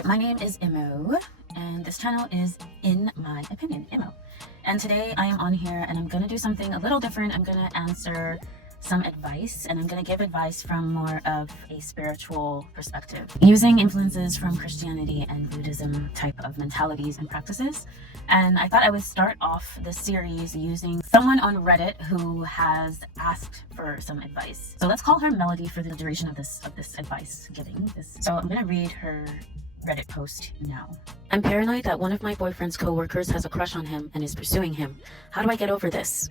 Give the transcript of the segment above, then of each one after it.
Hi, my name is Imo, and this channel is In My Opinion, Imo. And today I am on here and I'm going to do something a little different. I'm going to answer some advice, and I'm going to give advice from more of a spiritual perspective, using influences from Christianity and Buddhism type of mentalities and practices. And I thought I would start off this series using someone on Reddit who has asked for some advice. So let's call her Melody for the duration of this advice giving. So I'm going to read her Reddit post now. I'm paranoid that one of my boyfriend's coworkers has a crush on him and is pursuing him. How do I get over this?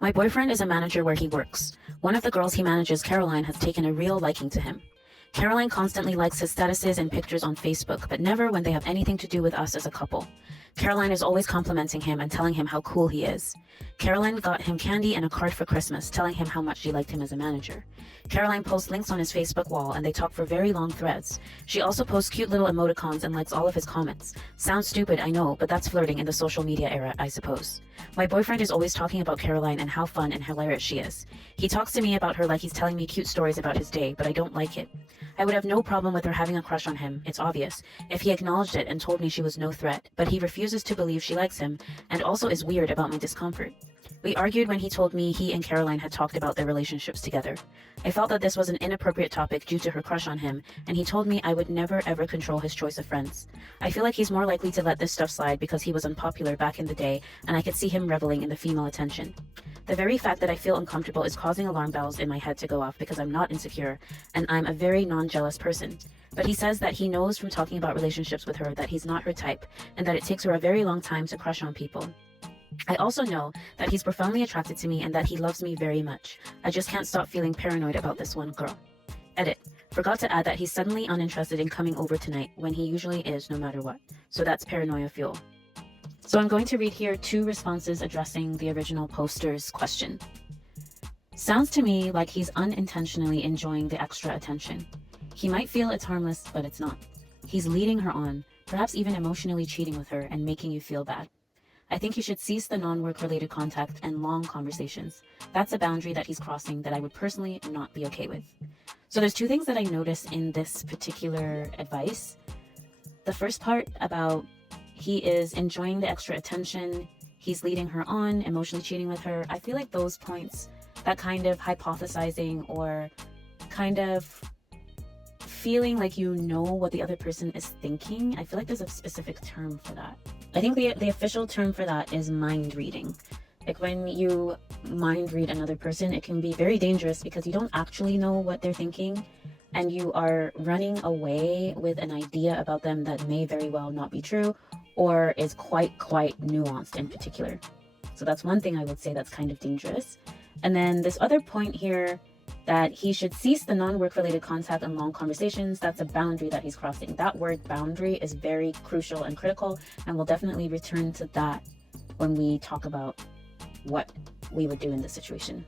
My boyfriend is a manager where he works. One of the girls he manages, Caroline, has taken a real liking to him. Caroline constantly likes his statuses and pictures on Facebook, but never when they have anything to do with us as a couple. Caroline is always complimenting him and telling him how cool he is. Caroline got him candy and a card for Christmas, telling him how much she liked him as a manager. Caroline posts links on his Facebook wall and they talk for very long threads. She also posts cute little emoticons and likes all of his comments. Sounds stupid, I know, but that's flirting in the social media era, I suppose. My boyfriend is always talking about Caroline and how fun and hilarious she is. He talks to me about her like he's telling me cute stories about his day, but I don't like it. I would have no problem with her having a crush on him, it's obvious, if he acknowledged it and told me she was no threat, but he refuses to believe she likes him and also is weird about my discomfort. We argued when he told me he and Caroline had talked about their relationships together. I felt that this was an inappropriate topic due to her crush on him, and he told me I would never ever control his choice of friends. I feel like he's more likely to let this stuff slide because he was unpopular back in the day, and I could see him reveling in the female attention. The very fact that I feel uncomfortable is causing alarm bells in my head to go off because I'm not insecure, and I'm a very non-jealous person. But he says that he knows from talking about relationships with her that he's not her type, and that it takes her a very long time to crush on people. I also know that he's profoundly attracted to me and that he loves me very much. I just can't stop feeling paranoid about this one girl. Edit. Forgot to add that he's suddenly uninterested in coming over tonight when he usually is no matter what. So that's paranoia fuel. So I'm going to read here 2 responses addressing the original poster's question. Sounds to me like he's unintentionally enjoying the extra attention. He might feel it's harmless, but it's not. He's leading her on, perhaps even emotionally cheating with her and making you feel bad. I think he should cease the non-work related contact and long conversations. That's a boundary that he's crossing that I would personally not be okay with. So there's 2 things that I noticed in this particular advice. The first part about he is enjoying the extra attention, he's leading her on, emotionally cheating with her. I feel like those points, that kind of hypothesizing or kind of feeling like you know what the other person is thinking, I feel like there's a specific term for that. I think the official term for that is mind reading. Like when you mind read another person, it can be very dangerous because you don't actually know what they're thinking and you are running away with an idea about them that may very well not be true or is quite nuanced in particular. So that's one thing I would say that's kind of dangerous. And then this other point here, that he should cease the non-work related contact and long conversations. That's a boundary that he's crossing. That word boundary is very crucial and critical, and we'll definitely return to that when we talk about what we would do in this situation.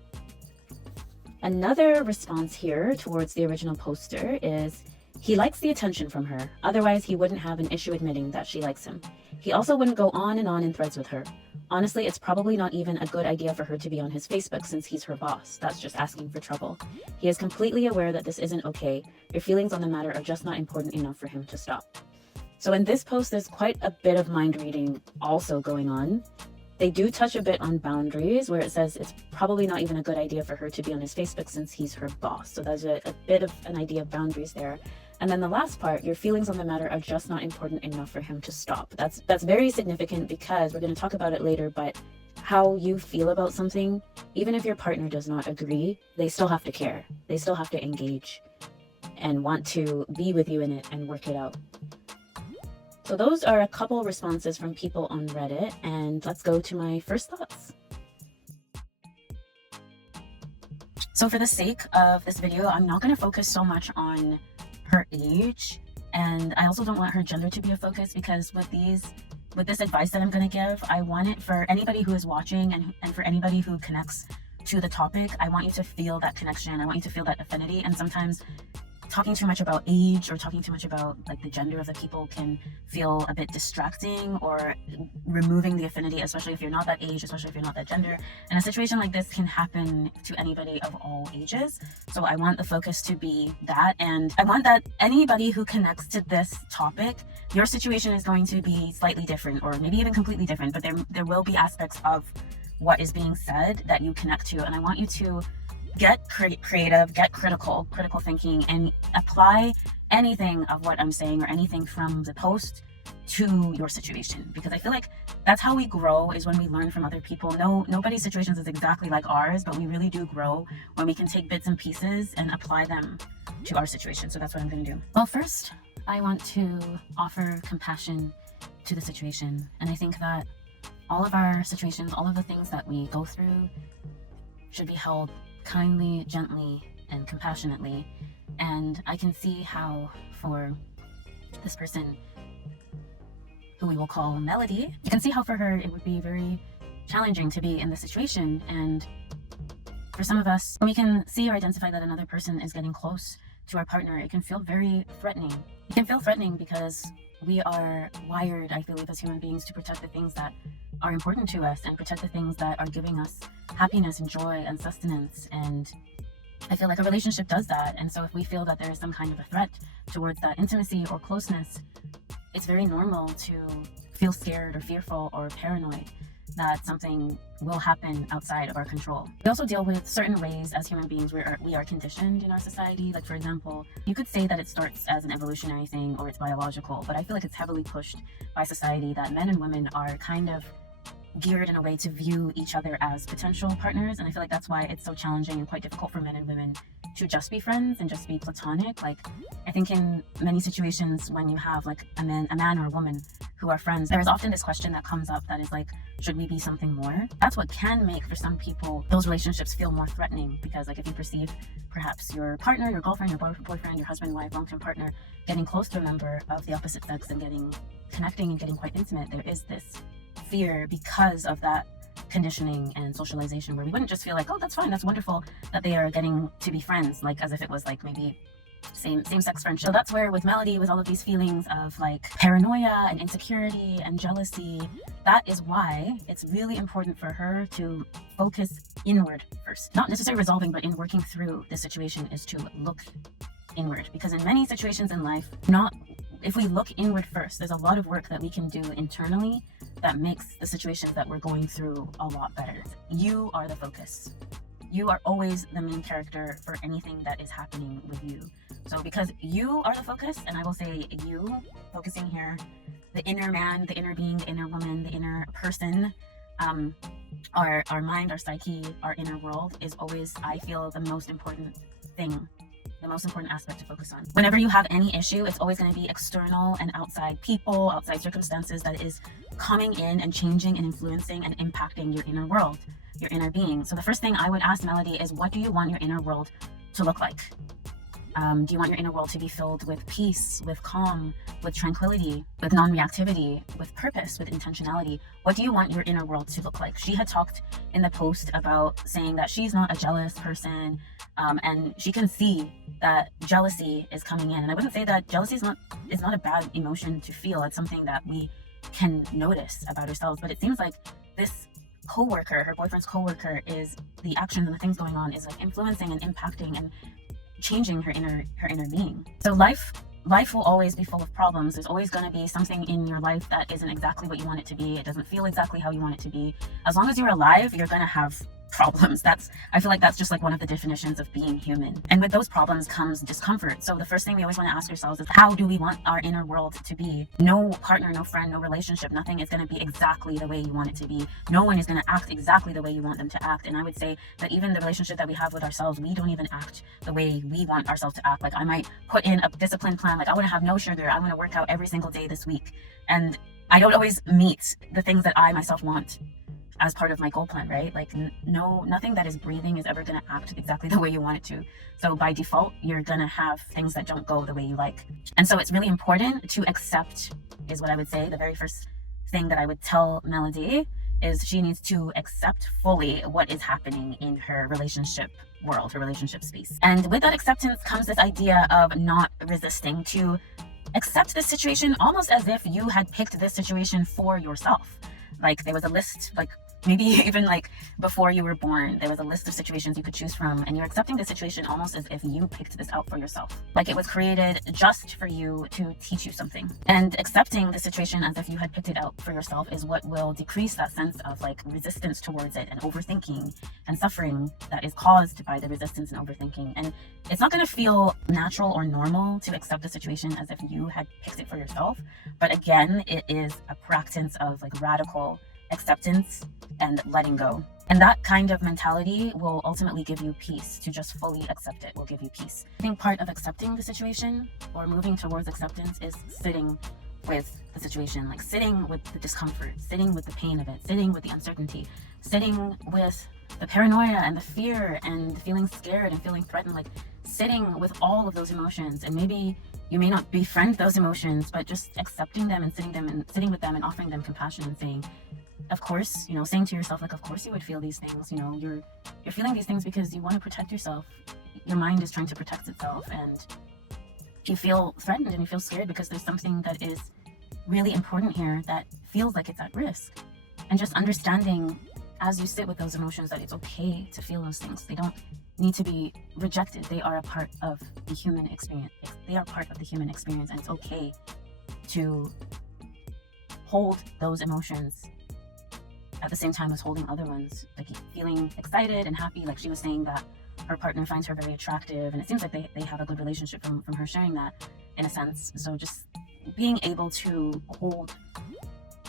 Another response here towards the original poster is he likes the attention from her. Otherwise, he wouldn't have an issue admitting that she likes him. He also wouldn't go on and on in threads with her. Honestly, it's probably not even a good idea for her to be on his Facebook since he's her boss. That's just asking for trouble. He is completely aware that this isn't okay. Your feelings on the matter are just not important enough for him to stop. So in this post, there's quite a bit of mind reading also going on. They do touch a bit on boundaries where it says it's probably not even a good idea for her to be on his Facebook since he's her boss. So there's a bit of an idea of boundaries there. And then the last part, your feelings on the matter are just not important enough for him to stop. That's very significant because we're going to talk about it later, but how you feel about something, even if your partner does not agree, they still have to care. They still have to engage and want to be with you in it and work it out. So those are a couple responses from people on Reddit, and let's go to my first thoughts. So for the sake of this video, I'm not going to focus so much on her age, and I also don't want her gender to be a focus because with this advice that I'm going to give, I want it for anybody who is watching and for anybody who connects to the topic. I want you to feel that connection. I want you to feel that affinity, and sometimes talking too much about age or talking too much about like the gender of the people can feel a bit distracting, or removing the affinity, especially if you're not that age, especially if you're not that gender. And a situation like this can happen to anybody of all ages. So I want the focus to be that, and I want that anybody who connects to this topic, your situation is going to be slightly different, or maybe even completely different, but there will be aspects of what is being said that you connect to. And I want you to get creative, get critical thinking, and apply anything of what I'm saying or anything from the post to your situation, because I feel like that's how we grow, is when we learn from other people. Nobody's situations is exactly like ours, but we really do grow when we can take bits and pieces and apply them to our situation. So that's what I'm going to do. Well, first I want to offer compassion to the situation, and I think that all of our situations, all of the things that we go through should be held kindly, gently, and compassionately. And I can see how for this person, who we will call Melody, you can see how for her it would be very challenging to be in this situation. And for some of us, when we can see or identify that another person is getting close to our partner, it can feel very threatening. It can feel threatening because we are wired, I believe, as human beings to protect the things that are important to us and protect the things that are giving us happiness and joy and sustenance. And I feel like a relationship does that. And so if we feel that there is some kind of a threat towards that intimacy or closeness, it's very normal to feel scared or fearful or paranoid that something will happen outside of our control. We also deal with certain ways as human beings where we are conditioned in our society. Like, for example, you could say that it starts as an evolutionary thing or it's biological, but I feel like it's heavily pushed by society that men and women are kind of geared in a way to view each other as potential partners. And I feel like that's why it's so challenging and quite difficult for men and women to just be friends and just be platonic. Like, I think in many situations when you have like a man or a woman who are friends, there is often this question that comes up that is like, should we be something more? That's what can make, for some people, those relationships feel more threatening, because like if you perceive perhaps your partner, your girlfriend, your boyfriend, your husband, wife, long-term partner getting close to a member of the opposite sex and connecting and getting quite intimate, there is this fear because of that conditioning and socialization, where we wouldn't just feel like, oh, that's fine, that's wonderful that they are getting to be friends, like as if it was like maybe same-sex friendship. So that's where with Melody, with all of these feelings of like paranoia and insecurity and jealousy, that is why it's really important for her to focus inward first. Not necessarily resolving, but in working through the situation, is to look inward. Because in many situations in life, if we look inward first, there's a lot of work that we can do internally that makes the situations that we're going through a lot better. You are the focus. You are always the main character for anything that is happening with you. So because you are the focus, and I will say you, focusing here, the inner man, the inner being, the inner woman, the inner person, our mind, our psyche, our inner world is always, I feel, the most important thing, the most important aspect to focus on. Whenever you have any issue, it's always going to be external and outside people, outside circumstances that is coming in and changing and influencing and impacting your inner world, your inner being. So the first thing I would ask Melody is, what do you want your inner world to look like? Do you want your inner world to be filled with peace, with calm, with tranquility, with non-reactivity, with purpose, with intentionality? What do you want your inner world to look like? She had talked in the post about saying that she's not a jealous person, and she can see that jealousy is coming in. And I wouldn't say that jealousy is not a bad emotion to feel. It's something that we can notice about ourselves. But it seems like this coworker, her boyfriend's coworker, is the actions and the things going on is like influencing and impacting and changing her inner being. So life will always be full of problems. There's always going to be something in your life that isn't exactly what you want it to be. It doesn't feel exactly how you want it to be. As long as you're alive, you're going to have problems. I feel like that's just like one of the definitions of being human. And with those problems comes discomfort. So the first thing we always want to ask ourselves is, how do we want our inner world to be? No partner, no friend, no relationship, nothing is going to be exactly the way you want it to be. No one is going to act exactly the way you want them to act. And I would say that even the relationship that we have with ourselves, we don't even act the way we want ourselves to act. Like, I might put in a disciplined plan, like I want to have no sugar, I want to work out every single day this week, and I don't always meet the things that I myself want as part of my goal plan, right? Like, nothing that is breathing is ever going to act exactly the way you want it to. So by default, you're going to have things that don't go the way you like. And so it's really important to accept, is what I would say. The very first thing that I would tell Melody is she needs to accept fully what is happening in her relationship world, her relationship space. And with that acceptance comes this idea of not resisting, to accept this situation almost as if you had picked this situation for yourself. Like there was a list, like maybe even like before you were born, there was a list of situations you could choose from, and you're accepting the situation almost as if you picked this out for yourself. Like it was created just for you to teach you something. And accepting the situation as if you had picked it out for yourself is what will decrease that sense of like resistance towards it and overthinking and suffering that is caused by the resistance and overthinking. And it's not going to feel natural or normal to accept the situation as if you had picked it for yourself. But again, it is a practice of like radical acceptance and letting go. And that kind of mentality will ultimately give you peace. To just fully accept it will give you peace. I think part of accepting the situation or moving towards acceptance is sitting with the situation, like sitting with the discomfort, sitting with the pain of it, sitting with the uncertainty, sitting with the paranoia and the fear and feeling scared and feeling threatened, like sitting with all of those emotions. And maybe you may not befriend those emotions, but just accepting them and sitting with them and offering them compassion and saying, of course, saying to yourself, like, of course you would feel these things. You're feeling these things because you want to protect yourself. Your mind is trying to protect itself, and you feel threatened and you feel scared because there's something that is really important here that feels like it's at risk. And just understanding as you sit with those emotions that it's okay to feel those things. They don't need to be rejected. They are a part of the human experience. They are part of the human experience, and it's okay to hold those emotions at the same time as holding other ones, like feeling excited and happy. Like she was saying that her partner finds her very attractive, and it seems like they have a good relationship from her sharing that, in a sense. So just being able to hold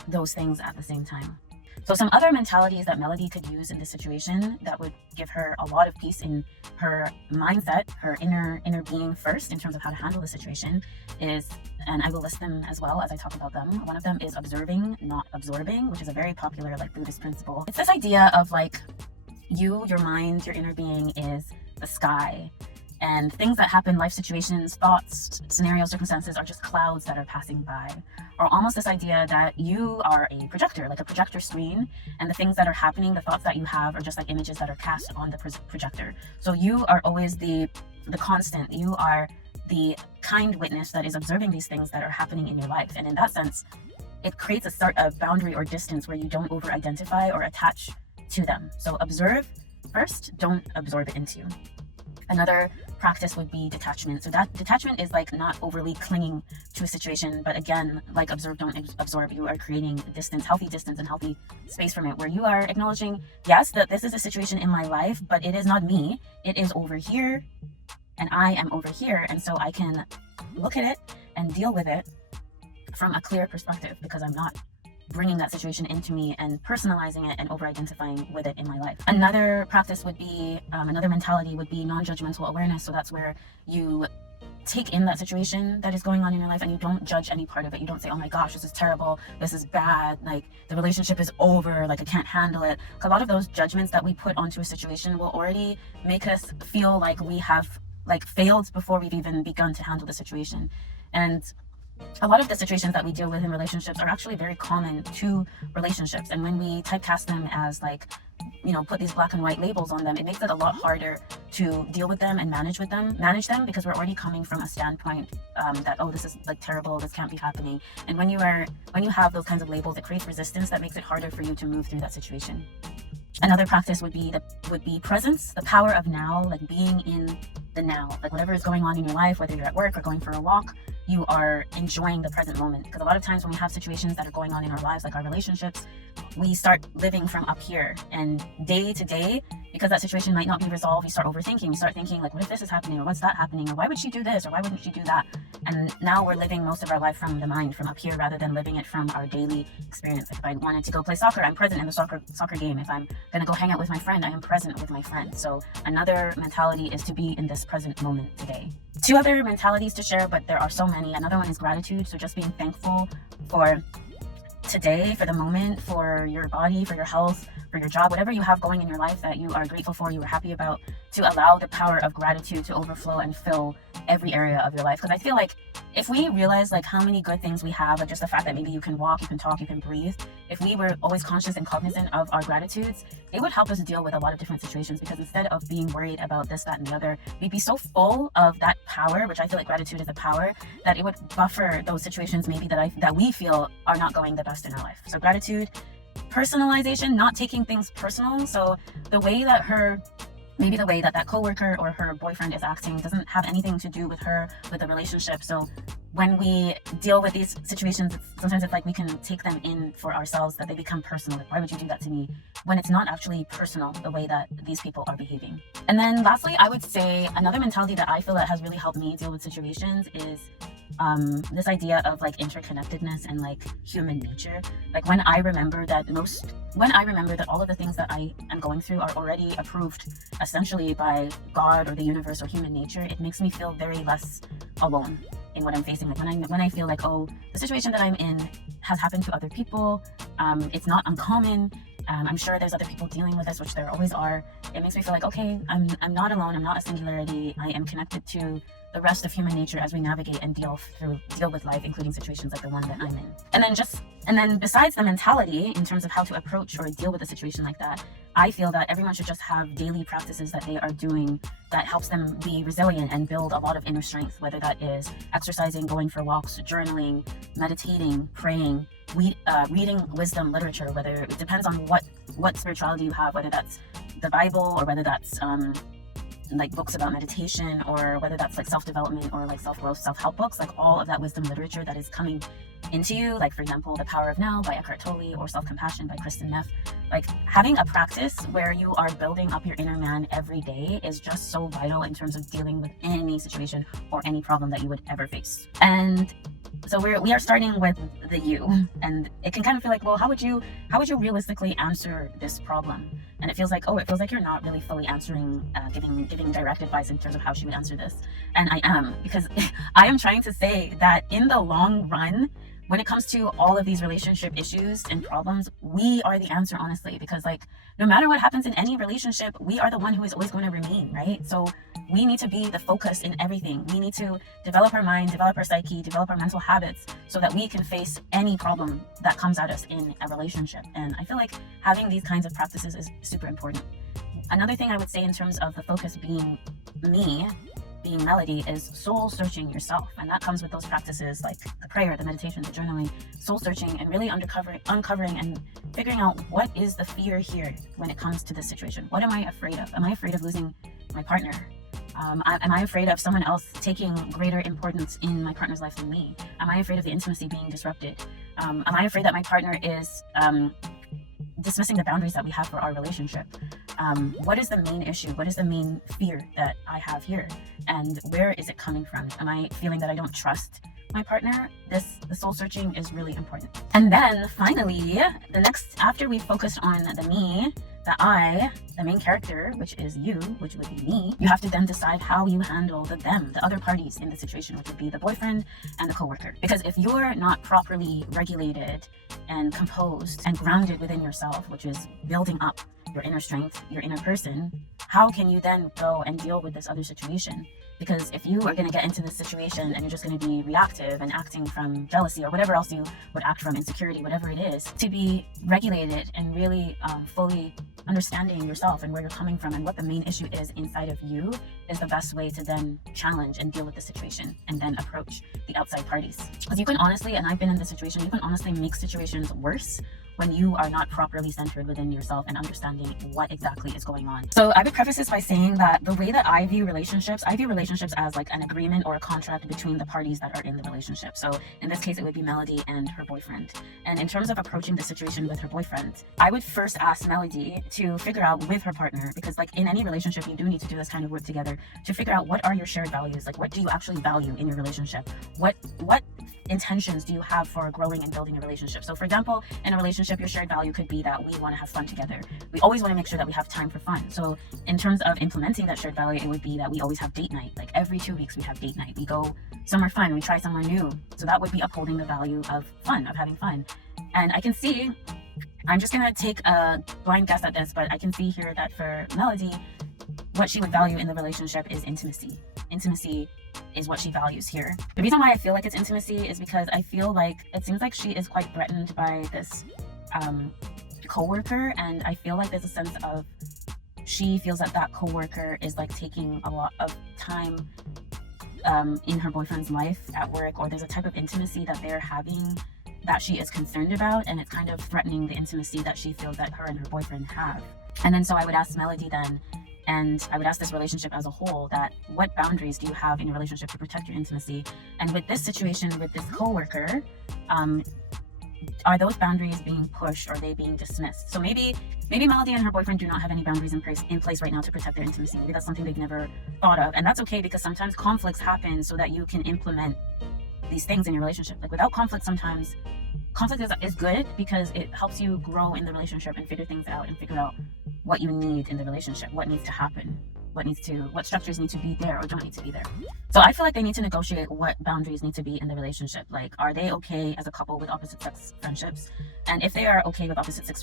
those things at the same time. So some other mentalities that Melody could use in this situation that would give her a lot of peace in her mindset, her inner being first, in terms of how to handle the situation is, and I will list them as well as I talk about them. One of them is observing, not absorbing, which is a very popular like Buddhist principle. It's this idea of like your mind, your inner being is the sky, and things that happen, life situations, thoughts, scenarios, circumstances, are just clouds that are passing by. Or almost this idea that you are a projector, like a projector screen, and the things that are happening, the thoughts that you have, are just like images that are cast on the projector. So you are always the constant. You are the kind witness that is observing these things that are happening in your life. And in that sense, it creates a sort of boundary or distance where you don't over-identify or attach to them. So observe first, don't absorb it into you. Another practice would be detachment. So that detachment is like not overly clinging to a situation, but again, like observe, don't absorb. You are creating distance, healthy distance and healthy space from it, where you are acknowledging, yes, that this is a situation in my life, but it is not me. It is over here, and I am over here. And so I can look at it and deal with it from a clear perspective, because I'm not bringing that situation into me and personalizing it and over-identifying with it in my life. Another practice would be, another mentality would be non-judgmental awareness. So that's where you take in that situation that is going on in your life and you don't judge any part of it. You don't say, oh my gosh, this is terrible, this is bad, like the relationship is over, like I can't handle it. A lot of those judgments that we put onto a situation will already make us feel like we have like failed before we've even begun to handle the situation. And a lot of the situations that we deal with in relationships are actually very common to relationships. And when we typecast them as like, put these black and white labels on them, it makes it a lot harder to deal with them and manage them, because we're already coming from a standpoint that, oh, this is like terrible, this can't be happening. And when you have those kinds of labels, it creates resistance that makes it harder for you to move through that situation. Another practice would be presence, the power of now, like being in the now, like whatever is going on in your life, whether you're at work or going for a walk, you are enjoying the present moment. Because a lot of times when we have situations that are going on in our lives, like our relationships, we start living from up here, and day to day, because that situation might not be resolved, you start overthinking. You start thinking like, what if this is happening, or what's that happening, or why would she do this, or why wouldn't she do that? And now we're living most of our life from the mind, from up here, rather than living it from our daily experience. Like if I wanted to go play soccer, I'm present in the soccer game. If I'm gonna go hang out with my friend, I am present with my friend. So another mentality is to be in this present moment today. Two other mentalities to share, but there are so many. Another one is gratitude. So just being thankful for today, for the moment, for your body, for your health, for your job, whatever you have going in your life that you are grateful for, you are happy about, to allow the power of gratitude to overflow and fill every area of your life. Because I feel like if we realize like how many good things we have, like just the fact that maybe you can walk, you can talk, you can breathe, if we were always conscious and cognizant of our gratitudes, it would help us deal with a lot of different situations. Because instead of being worried about this, that, and the other, we'd be so full of that power, which I feel like gratitude is a power, that it would buffer those situations maybe that we feel are not going the best in our life. So gratitude, personalization, not taking things personal. So the way that maybe the way that that coworker or her boyfriend is acting doesn't have anything to do with her, with the relationship. So when we deal with these situations, sometimes it's like we can take them in for ourselves, that they become personal. Like, why would you do that to me? When it's not actually personal, the way that these people are behaving. And then lastly, I would say another mentality that I feel that has really helped me deal with situations is this idea of like interconnectedness and like human nature. Like when I remember that all of the things that I am going through are already approved essentially by God or the universe or human nature, it makes me feel very less alone in what I'm facing. Like when I feel like, oh, the situation that I'm in has happened to other people, it's not uncommon, I'm sure there's other people dealing with this, which there always are. It makes me feel like, okay, I'm not alone, I'm not a singularity, I am connected to the rest of human nature as we navigate and deal with life, including situations like the one that I'm in. And then besides the mentality in terms of how to approach or deal with a situation like that, I feel that everyone should just have daily practices that they are doing that helps them be resilient and build a lot of inner strength, whether that is exercising, going for walks, journaling, meditating, praying, reading wisdom literature, whether it depends on what spirituality you have, whether that's the Bible or whether that's like books about meditation, or whether that's like self-development or like self-growth, self-help books, like all of that wisdom literature that is coming into you, like for example The Power of Now by Eckhart Tolle or Self-Compassion by Kristen Neff. Like having a practice where you are building up your inner man every day is just so vital in terms of dealing with any situation or any problem that you would ever face. And so we are starting with the you, and it can kind of feel like, well, how would you realistically answer this problem? And it feels like you're not really fully answering, giving direct advice in terms of how she would answer this. And I am, because I am trying to say that in the long run, when it comes to all of these relationship issues and problems, we are the answer, honestly, because like no matter what happens in any relationship, we are the one who is always going to remain, right? So we need to be the focus in everything. We need to develop our mind, develop our psyche, develop our mental habits so that we can face any problem that comes at us in a relationship. And I feel like having these kinds of practices is super important. Another thing I would say in terms of the focus being me, being Melody, is soul searching yourself. And that comes with those practices like the prayer, the meditation, the journaling, soul searching, and really uncovering and figuring out what is the fear here when it comes to this situation. What am I afraid of? Am I afraid of losing my partner? Am I afraid of someone else taking greater importance in my partner's life than me? Am I afraid of the intimacy being disrupted? Am I afraid that my partner is dismissing the boundaries that we have for our relationship? What is the main issue? What is the main fear that I have here? And where is it coming from? Am I feeling that I don't trust my partner? The soul searching is really important. And then finally, after we focused on the me, the I, the main character, which is you, which would be me, you have to then decide how you handle the them, the other parties in the situation, which would be the boyfriend and the coworker. Because if you're not properly regulated and composed and grounded within yourself, which is building up your inner strength, your inner person, how can you then go and deal with this other situation? Because if you are going to get into this situation and you're just going to be reactive and acting from jealousy or whatever else you would act from, insecurity, whatever it is, to be regulated and really fully understanding yourself and where you're coming from and what the main issue is inside of you is the best way to then challenge and deal with the situation and then approach the outside parties. Because you can honestly, and I've been in this situation, you can honestly make situations worse when you are not properly centered within yourself and understanding what exactly is going on. So I would preface this by saying that the way that I view relationships as like an agreement or a contract between the parties that are in the relationship. So in this case, it would be Melody and her boyfriend. And in terms of approaching the situation with her boyfriend, I would first ask Melody to figure out with her partner, because like in any relationship, you do need to do this kind of work together to figure out what are your shared values, like what do you actually value in your relationship? What intentions do you have for growing and building a relationship? So for example, in a relationship, your shared value could be that we want to have fun together. We always want to make sure that we have time for fun. So in terms of implementing that shared value, it would be that we always have date night. Like every 2 weeks we have date night. We go somewhere fun, we try somewhere new. So that would be upholding the value of fun, of having fun. And I can see, I'm just going to take a blind guess at this, but I can see here that for Melody, what she would value in the relationship is intimacy. Intimacy is what she values here. The reason why I feel like it's intimacy is because I feel like it seems like she is quite threatened by this coworker, and I feel like there's a sense of she feels that that coworker is like taking a lot of time in her boyfriend's life at work, or there's a type of intimacy that they're having that she is concerned about, and it's kind of threatening the intimacy that she feels that her and her boyfriend have. And then so I would ask Melody then, and I would ask this relationship as a whole, that what boundaries do you have in your relationship to protect your intimacy? And with this situation with this coworker, are those boundaries being pushed, or are they being dismissed? So maybe Melody and her boyfriend do not have any boundaries in place right now to protect their intimacy. Maybe that's something they've never thought of, and that's okay, because sometimes conflicts happen so that you can implement these things in your relationship. Like without conflict, sometimes conflict is good because it helps you grow in the relationship and figure things out and figure out what you need in the relationship, what needs to happen, what structures need to be there or don't need to be there. So I feel like they need to negotiate what boundaries need to be in the relationship. Like, are they okay as a couple with opposite sex friendships? And if they are okay with opposite sex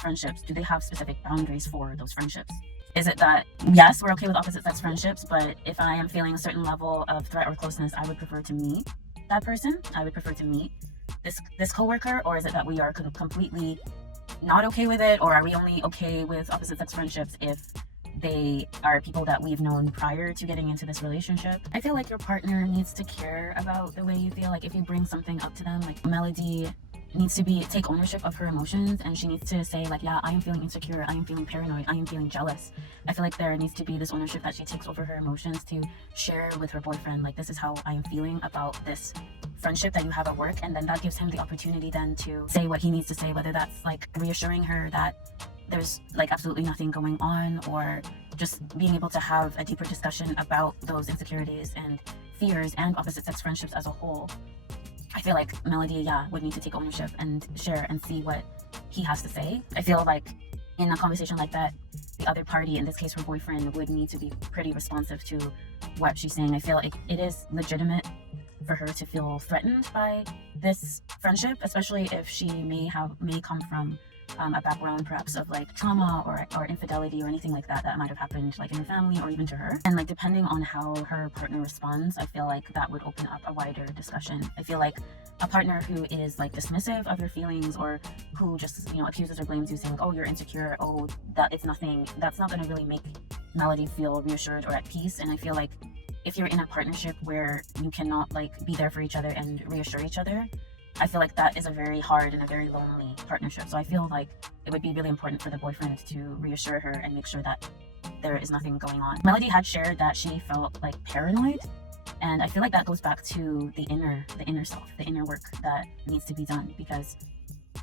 friendships, do they have specific boundaries for those friendships? Is it that, yes, we're okay with opposite sex friendships, but if I am feeling a certain level of threat or closeness, I would prefer to meet that person. I would prefer to meet this coworker. Or is it that we are completely not okay with it? Or are we only okay with opposite sex friendships if they are people that we've known prior to getting into this relationship? I feel like your partner needs to care about the way you feel. Like if you bring something up to them, like Melody needs to take ownership of her emotions, and she needs to say like, yeah, I am feeling insecure, I am feeling paranoid, I am feeling jealous. I feel like there needs to be this ownership that she takes over her emotions to share with her boyfriend, like, this is how I am feeling about this friendship that you have at work. And then that gives him the opportunity then to say what he needs to say, whether that's like reassuring her that there's like absolutely nothing going on, or just being able to have a deeper discussion about those insecurities and fears and opposite sex friendships as a whole. I feel like Melody, would need to take ownership and share and see what he has to say. I feel like in a conversation like that, the other party, in this case her boyfriend, would need to be pretty responsive to what she's saying. I feel like it is legitimate for her to feel threatened by this friendship, especially if she may come from a background perhaps of like trauma or infidelity or anything like that might have happened like in her family or even to her. And like depending on how her partner responds, I feel like that would open up a wider discussion. I feel like a partner who is like dismissive of your feelings, or who just accuses or blames you, saying, oh, you're insecure, oh, that it's nothing, that's not going to really make Melody feel reassured or at peace. And I feel like if you're in a partnership where you cannot like be there for each other and reassure each other, I feel like that is a very hard and a very lonely partnership. So I feel like it would be really important for the boyfriend to reassure her and make sure that there is nothing going on. Melody had shared that she felt like paranoid, and I feel like that goes back to the inner self, the inner work that needs to be done. Because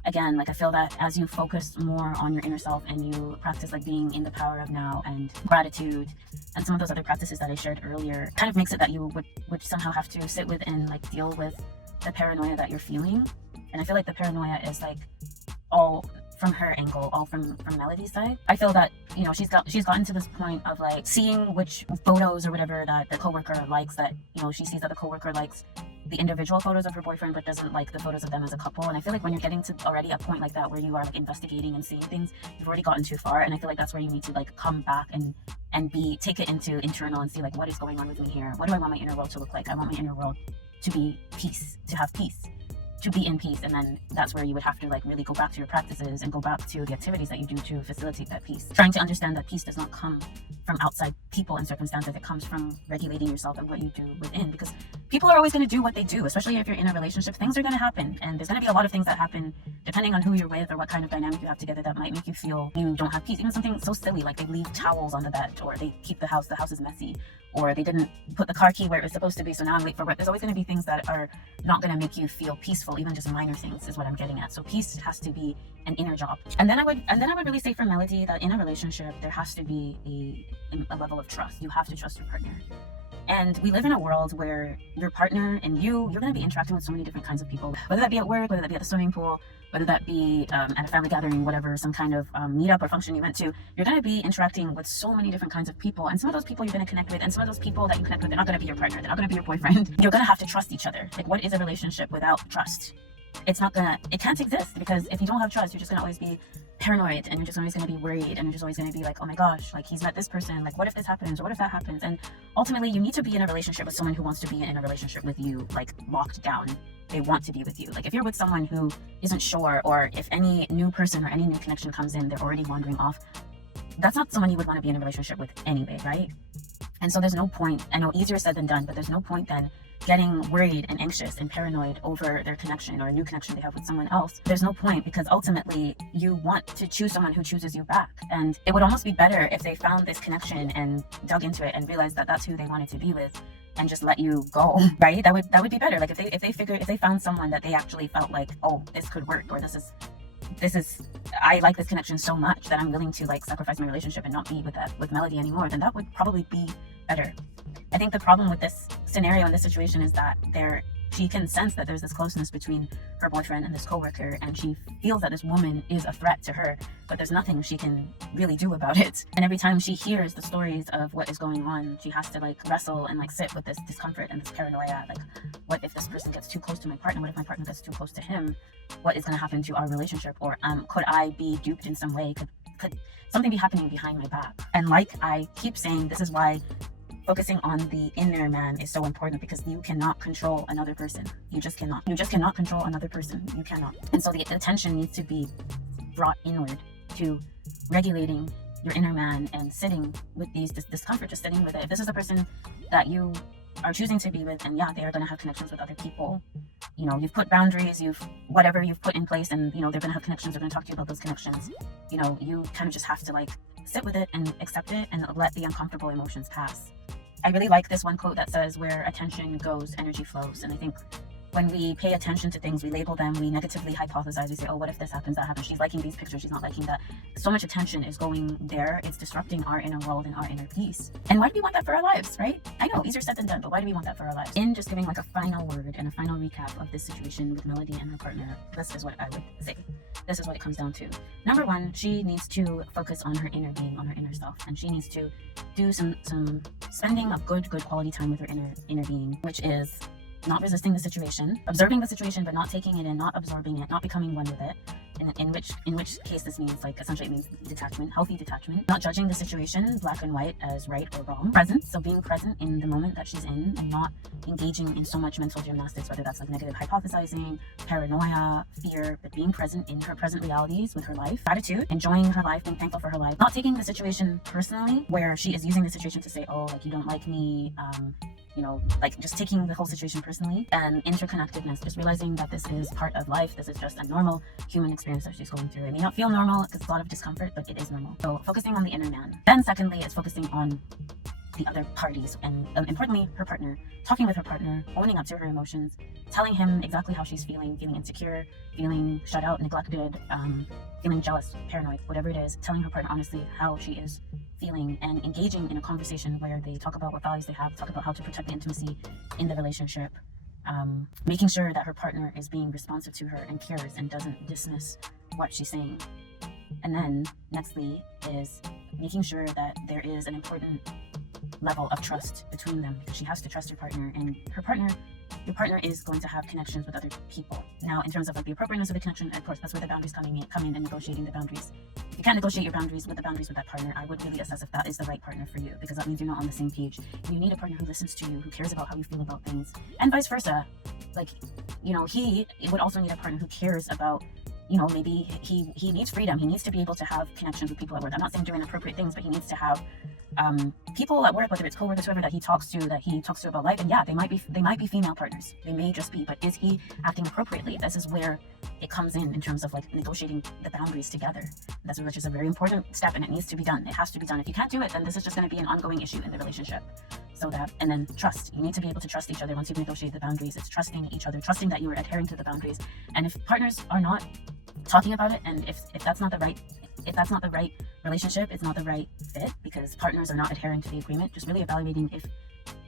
again, like I feel that as you focus more on your inner self and you practice like being in the power of now and gratitude and some of those other practices that I shared earlier, kind of makes it that you would somehow have to sit with and like deal with the paranoia that you're feeling. And I feel like the paranoia is like all from her angle, all from Melody's side. I feel that she's gotten to this point of like seeing which photos or whatever that the coworker likes, that she sees that the coworker likes the individual photos of her boyfriend but doesn't like the photos of them as a couple. And I feel like when you're getting to already a point like that where you are like investigating and seeing things, you've already gotten too far. And I feel like that's where you need to like come back and take it into internal and see like, what is going on with me here? What do I want my inner world to look like? I want my inner world to be peace, to have peace, to be in peace. And then that's where you would have to like really go back to your practices and go back to the activities that you do to facilitate that peace. Trying to understand that peace does not come from outside people and circumstances. It comes from regulating yourself and what you do within, because people are always going to do what they do, especially if you're in a relationship. Things are going to happen, and there's going to be a lot of things that happen depending on who you're with or what kind of dynamic you have together that might make you feel you don't have peace. Even something so silly like they leave towels on the bed, or they keep the house is messy, or they didn't put the car key where it was supposed to be, so now I'm late for work. There's always going to be things that are not going to make you feel peaceful, even just minor things is what I'm getting at. So peace has to be an inner job. And then I would really say for Melody that in a relationship there has to be a level of trust. You have to trust your partner. And we live in a world where your partner and you're going to be interacting with so many different kinds of people, whether that be at work, whether that be at the swimming pool, whether that be at a family gathering, whatever, some kind of meetup or function you went to. You're going to be interacting with so many different kinds of people, and some of those people you're going to connect with, and some of those people that you connect with, they're not going to be your partner, they're not going to be your boyfriend. You're going to have to trust each other. Like, what is a relationship without trust? it can't exist, because if you don't have trust, you're just gonna always be paranoid, and you're just always going to be worried, and you're just always going to be like, oh my gosh, like he's met this person, like what if this happens, or what if that happens? And ultimately you need to be in a relationship with someone who wants to be in a relationship with you, like locked down. They want to be with you. Like if you're with someone who isn't sure, or if any new person or any new connection comes in, they're already wandering off, that's not someone you would want to be in a relationship with anyway, right? And so there's no point, I know easier said than done, but there's no point then getting worried and anxious and paranoid over their connection or a new connection they have with someone else. There's no point, because ultimately you want to choose someone who chooses you back. And it would almost be better if they found this connection and dug into it and realized that that's who they wanted to be with, and just let you go, right? That would be better. Like if they found someone that they actually felt like, oh, this could work, or this is I like this connection so much that I'm willing to like sacrifice my relationship and not be with Melody anymore, then that would probably be better. I think the problem with this scenario and this situation is that she can sense that there's this closeness between her boyfriend and this coworker, and she feels that this woman is a threat to her, but there's nothing she can really do about it. And every time she hears the stories of what is going on, she has to like wrestle and like sit with this discomfort and this paranoia. Like, what if this person gets too close to my partner? What if my partner gets too close to him? What is going to happen to our relationship? Or could I be duped in some way? Could something be happening behind my back? And like I keep saying, this is why focusing on the inner man is so important, because you cannot control another person. You just cannot. You just cannot control another person. You cannot. And so the attention needs to be brought inward to regulating your inner man and sitting with this discomfort, just sitting with it. If this is a person that you are choosing to be with, and yeah, they are going to have connections with other people. You know, you've put boundaries, whatever you've put in place, and you know, they're going to have connections, they're going to talk to you about those connections. You know, you kind of just have to like sit with it and accept it and let the uncomfortable emotions pass. I really like this one quote that says, where attention goes, energy flows. And I think when we pay attention to things, we label them, we negatively hypothesize, we say, oh, what if this happens, that happens, she's liking these pictures, she's not liking that. So much attention is going there, it's disrupting our inner world and our inner peace. And why do we want that for our lives, right? I know, easier said than done, but why do we want that for our lives? In just giving like a final word and a final recap of this situation with Melody and her partner, this is what I would say. This is what it comes down to. Number one, she needs to focus on her inner being, on her inner self, and she needs to do some spending of good quality time with her inner being, which is not resisting the situation, observing the situation, but not taking it in, not absorbing it, not becoming one with it. In which case this means like essentially it means detachment, healthy detachment, not judging the situation black and white as right or wrong. Presence, so being present in the moment that she's in and not engaging in so much mental gymnastics, whether that's like negative hypothesizing, paranoia, fear, but being present in her present realities with her life. Gratitude, enjoying her life, being thankful for her life, not taking the situation personally, where she is using the situation to say, oh, like you don't like me, you know, like just taking the whole situation personally. And interconnectedness, just realizing that this is part of life, this is just a normal human experience that she's going through. It may not feel normal because it's a lot of discomfort, but it is normal. So focusing on the inner man. Then secondly, is focusing on the other parties, and importantly, her partner. Talking with her partner, owning up to her emotions, telling him exactly how she's feeling insecure, feeling shut out, neglected, feeling jealous, paranoid, whatever it is, telling her partner honestly how she is feeling, and engaging in a conversation where they talk about what values they have, talk about how to protect the intimacy in the relationship, making sure that her partner is being responsive to her and cares and doesn't dismiss what she's saying. And then nextly is making sure that there is an important level of trust between them, because she has to trust her partner, and your partner is going to have connections with other people. Now, in terms of like the appropriateness of the connection, of course, that's where the boundaries come in and negotiating the boundaries. If you can't negotiate your boundaries with that partner, I would really assess if that is the right partner for you, because that means you're not on the same page. And you need a partner who listens to you, who cares about how you feel about things, and vice versa. Like, you know, he would also need a partner who cares about, you know, maybe he needs freedom. He needs to be able to have connections with people at work. I'm not saying doing inappropriate things, but he needs to have people at work, whether it's coworkers, whoever that he talks to about life. And yeah, they might be female partners. They may just be, but is he acting appropriately? This is where it comes in terms of like negotiating the boundaries together. Which is a very important step, and it needs to be done. It has to be done. If you can't do it, then this is just going to be an ongoing issue in the relationship. And then trust. You need to be able to trust each other once you've negotiated the boundaries. It's trusting each other, trusting that you are adhering to the boundaries. And if partners are not talking about it, and if that's not the right relationship, it's not the right fit, because partners are not adhering to the agreement, just really evaluating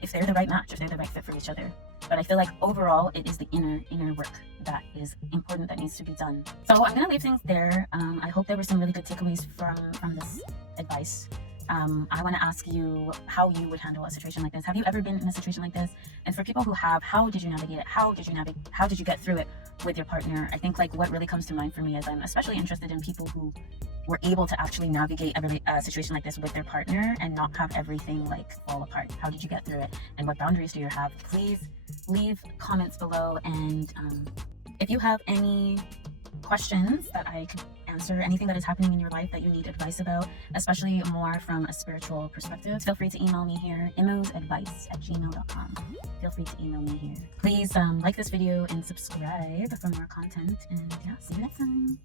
if they're the right match, if they're the right fit for each other. But I feel like overall it is the inner work that is important, that needs to be done. So I'm gonna leave things there. I hope there were some really good takeaways from this advice. I want to ask you how you would handle a situation like this. Have you ever been in a situation like this? And for people who have, how did you navigate it? How did you get through it with your partner? I think like what really comes to mind for me is I'm especially interested in people who were able to actually navigate a situation like this with their partner and not have everything like fall apart. How did you get through it? And what boundaries do you have? Please leave comments below, and if you have any questions that I could answer, anything that is happening in your life that you need advice about, especially more from a spiritual perspective, feel free to email me here, imosadvice@gmail.com. Feel free to email me here. Please like this video and subscribe for more content, and yeah, see you next time.